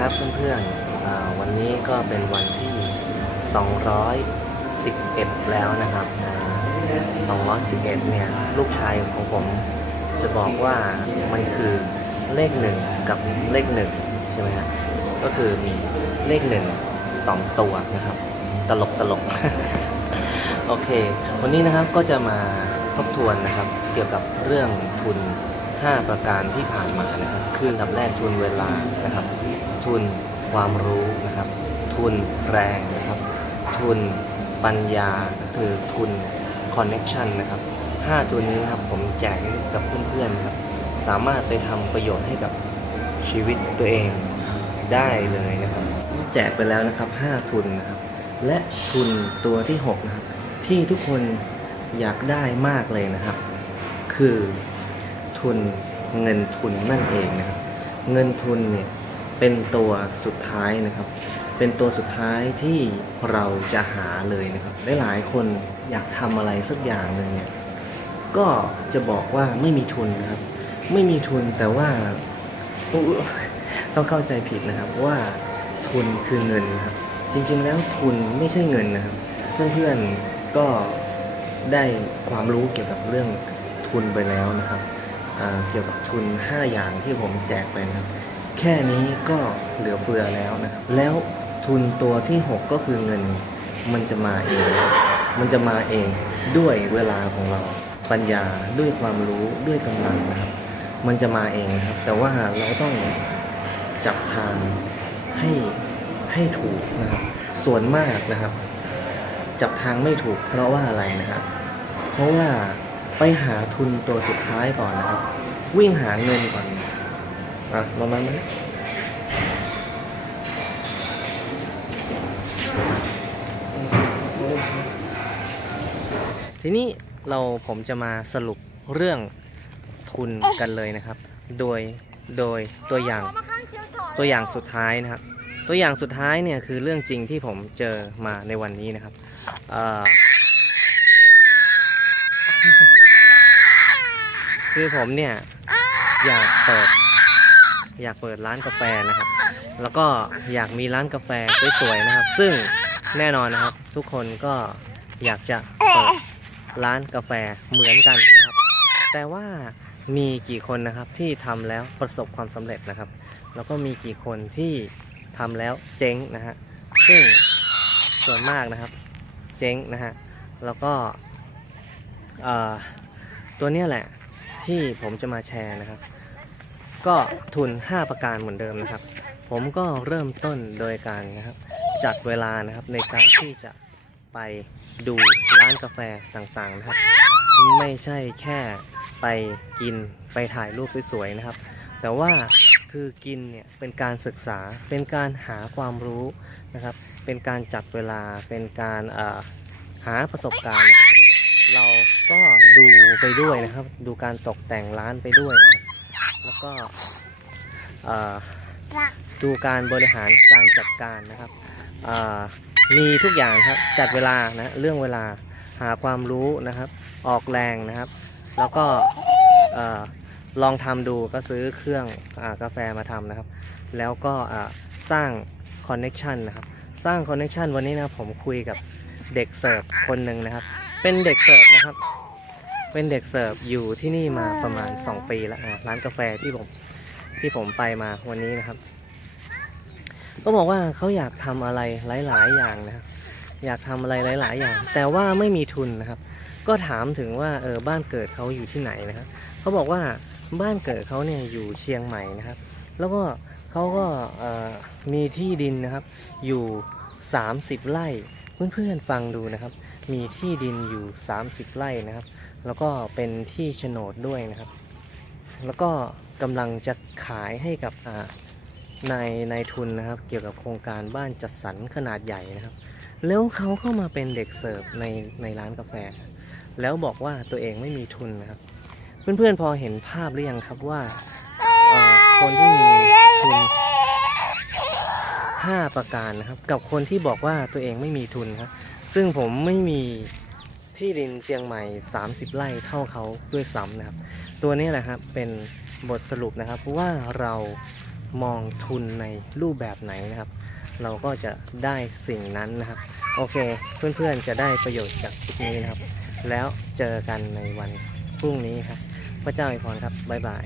ครับเพื่อนๆอ่าวันนี้ก็เป็นวันที่ 211 แล้วนะครับอ่า211 เนี่ย ลูกชายของผมจะบอกว่ามันคือเลขหนึ่งกับเลขหนึ่งใช่ไหมฮะก็คือมีเลขหนึ่งสองตัวนะครับ ตลกตลกโอเค วันนี้นะครับก็จะมาทบทวนนะครับ เกี่ยวกับเรื่องทุน 5 ประการที่ผ่านมานะครับ คืออันดับแรกทุนเวลานะครับ ทุนความรู้นะครับ ทุนแรงนะครับ ทุนปัญญาก็คือทุนคอนเน็ชันนะครับ5ตัวนี้นะครับผมแจกให้กับเพื่อนๆนะครับ สามารถไปทำประโยชน์ให้กับชีวิตตัวเองได้เลยนะครับ แจกไปแล้วนะครับ 5 ทุนนะครับ และทุนตัวที่6นะครับที่ทุกคนอยากได้มากเลยนะครับ คือทุนเงินทุนนั่นเองนะครับ เงินทุนเนี่ย เป็นตัวสุดท้ายนะครับ เป็นตัวสุดท้ายที่เราจะหาเลยนะครับหลายๆคนอยากทำอะไรสักอย่างหนึ่งเนี่ยก็จะบอกว่าไม่มีทุนนะครับ ไม่มีทุนแต่ว่าต้องเข้าใจผิดนะครับว่าทุนคือเงินนะครับ จริงๆแล้วทุนไม่ใช่เงินนะครับ เพื่อนๆก็ได้ความรู้เกี่ยวกับเรื่องทุนไปแล้วนะครับเกี่ยวกับทุน 5 อย่างที่ผมแจกไปนะครับ แค่นี้ก็เหลือเฟือแล้วนะครับ แล้วทุนตัวที่ 6 ก็คือเงิน มันจะมาเอง มันจะมาเองด้วยเวลาของเรา ปัญญาด้วยความรู้ด้วยกำลังนะครับ มันจะมาเองนะครับ แต่ว่าเราต้องจับทางให้ให้ถูกนะครับ ส่วนมากนะครับ จับทางไม่ถูกเพราะว่าอะไรนะครับ เพราะว่าไปหาทุนตัวสุดท้ายก่อนนะครับ วิ่งหาเงินก่อน อะมามามทีนี้เราผมจะมาสรุปเรื่องทุนกันเลยนะครับ โดยโดยตัวอย่างตัวอย่างสุดท้ายนะครับ ตัวอย่างสุดท้ายเนี่ยคือเรื่องจริงที่ผมเจอมาในวันนี้นะครับคือผมเนี่ยอยากเปิด อยากเปิดร้านกาแฟนะครับ แล้วก็อยากมีร้านกาแฟสวยๆนะครับ ซึ่งแน่นอนนะครับ ทุกคนก็อยากจะเปิดร้านกาแฟเหมือนกันนะครับ แต่ว่ามีกี่คนนะครับที่ทำแล้วประสบความสำเร็จนะครับ แล้วก็มีกี่คนที่ทำแล้วเจ๊งนะฮะซึ่งส่วนมากนะครับ เจ๊งนะฮะแล้วก็ตัวเนี้ยแหละที่ผมจะมาแชร์นะครับ ก็ทุน 5 ประการเหมือนเดิมนะครับ ผมก็เริ่มต้นโดยการนะครับจัดเวลานะครับในการที่จะไปดูร้านกาแฟต่างๆนะครับ ไม่ใช่แค่ไปกินไปถ่ายรูปสวยๆนะครับ แต่ว่าคือกินเนี่ยเป็นการศึกษาเป็นการหาความรู้นะครับ เป็นการจัดเวลาเป็นการหาประสบการณ์นะครับ เราก็ดูไปด้วยนะครับ ดูการตกแต่งร้านไปด้วยนะครับ ก็ดูการบริหารการจัดการนะครับมีทุกอย่างครับจัดเวลานะเรื่องเวลาหาความรู้นะครับ ออกแรงนะครับ แล้วก็ลองทำดูก็ซื้อเครื่องอกาแฟมาทำนะครับ แล้วก็สร้างคอนเน็ชันนะครับ สร้างคอนเน็ชันวันนี้นะผมคุยกับเด็กเสิร์ฟคนหนึ่งนะครับ เป็นเด็กเสิร์ฟนะครับ เป็นเด็กเสิร์ฟอยู่ที่นี่มาประมาณ 2 ปีแล้วอะร้านกาแฟที่ผมที่ผมไปมาวันนี้นะครับ ก็บอกว่าเขาอยากทำอะไรหลาย ๆ อย่างนะครับอยากทำอะไรหลาย ๆ อย่าง แต่ว่าไม่มีทุนนะครับ ก็ถามถึงว่าเออบ้านเกิดเขาอยู่ที่ไหนนะครับเขาบอกว่าบ้านเกิดเขาเนี่ยอยู่เชียงใหม่นะครับ แล้วก็เขาก็เอ่อมีที่ดินนะครับ อยู่ 30 ไร่เพื่อนๆฟังดูนะครับ มีที่ดินอยู่ 30 ไร่นะครับ แล้วก็เป็นที่โฉนดด้วยนะครับ แล้วก็กำลังจะขายให้กับอ่านายนายทุนนะครับ เกี่ยวกับโครงการบ้านจัดสรรขนาดใหญ่นะครับ แล้วเขาก็มาเป็นเด็กเสิร์ฟในในร้านกาแฟ แล้วบอกว่าตัวเองไม่มีทุนนะครับ เพื่อนๆพอเห็นภาพหรือยังครับว่าคนที่มีทุน 5 ประการนะครับ กับคนที่บอกว่าตัวเองไม่มีทุนครับซึ่งผมไม่มี ที่ดินเชียงใหม่ 30 ไร่เท่าเขาด้วยซ้ำนะครับ ตัวนี้แหละครับเป็นบทสรุปนะครับว่าเรามองทุนในรูปแบบไหนนะครับ เราก็จะได้สิ่งนั้นนะครับ โอเค เพื่อนๆจะได้ประโยชน์จากคลิปนี้นะครับ แล้วเจอกันในวันพรุ่งนี้ครับ พระเจ้าอวยพรครับ บ๊ายบาย